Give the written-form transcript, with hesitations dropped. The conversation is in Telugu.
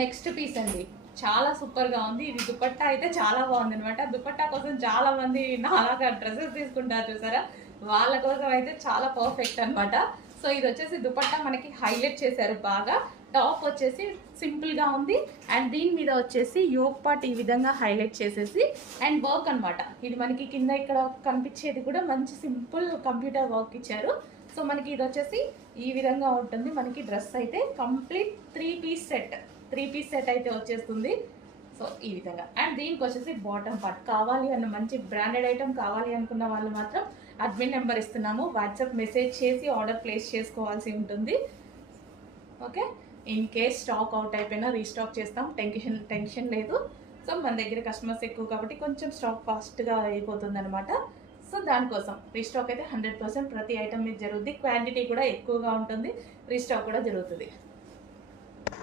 నెక్స్ట్ పీస్ అండి, చాలా సూపర్గా ఉంది. ఇది దుపట్టా అయితే చాలా బాగుంది అనమాట. దుపట్టా కోసం చాలా మంది నాలాగా డ్రెస్సెస్ తీసుకుంటారు చూసారా, వాళ్ళ కోసం అయితే చాలా పర్ఫెక్ట్ అనమాట. సో ఇది వచ్చేసి దుపట్టా మనకి హైలైట్ చేశారు బాగా. టాప్ వచ్చేసి సింపుల్గా ఉంది అండ్ దీని మీద వచ్చేసి యోక్ పార్ట్ ఈ విధంగా హైలైట్ చేసేసి అండ్ వర్క్ అనమాట. ఇది మనకి కింద ఇక్కడ కనిపించేది కూడా మంచి సింపుల్ కంప్యూటర్ వర్క్ ఇచ్చారు. సో మనకి ఇది వచ్చేసి ఈ విధంగా ఉంటుంది. మనకి డ్రెస్ అయితే కంప్లీట్ త్రీ పీస్ సెట్ అయితే వచ్చేస్తుంది. సో ఈ విధంగా అండ్ దీనికి వచ్చేసి బాటమ్ పార్ట్ కావాలి అన్న మంచి బ్రాండెడ్ ఐటమ్ కావాలి అనుకున్న వాళ్ళు మాత్రం అడ్మిన్ నెంబర్ ఇస్తున్నాము, వాట్సాప్ మెసేజ్ చేసి ఆర్డర్ ప్లేస్ చేసుకోవాల్సి ఉంటుంది. Okay, in case stock out అయిపోయినా రీస్టాక్ చేస్తాం, టెన్షన్ లేదు. సో మన దగ్గర కస్టమర్స్ ఎక్కువ కాబట్టి కొంచెం స్టాక్ ఫాస్ట్గా అయిపోతుంది అనమాట. సో దానికోసం రీస్టాక్ అయితే 100% ప్రతి ఐటమ్ మీద జరుగుతుంది. క్వాంటిటీ కూడా ఎక్కువగా ఉంటుంది, రీస్టాక్ కూడా జరుగుతుంది.